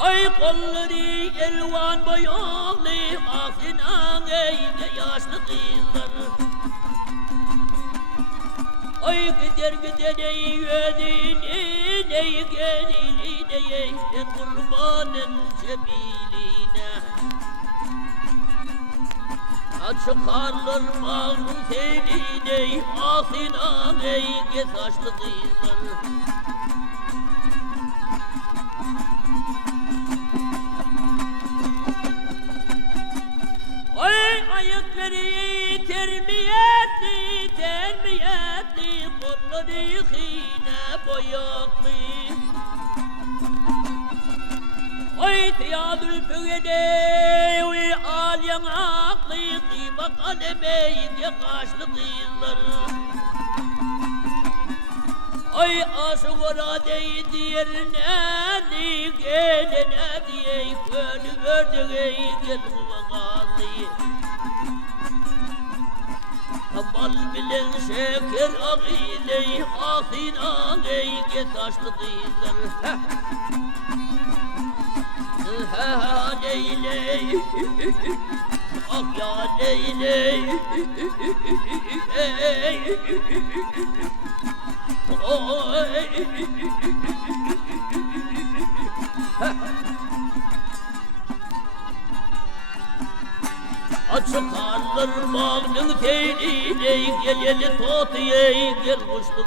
Ay kolları elvan boyalı aklın ağayla yaşlı kızlar. Ay gider gider ey ödünün ey geliline ey kurbanın cebiline. Çıkarlar malın teline aklın ağayla yaşlı kızlar. Ayakları terbiyetli, terbiyetli, kolları hine boyaklı. Ay tiyadül fügede, uy al yanaklı, kıyma kalemeyince kaşlı kızlar. Ay asıvara değdir nedi, gelene diye, könü gördü ey gel kulağazı. Bal bilen şeker ağile ahin ağeye taşlı kızlar. Ha leyle ak ya leyle Açık karlar malın teline gel totuye gel kuşlu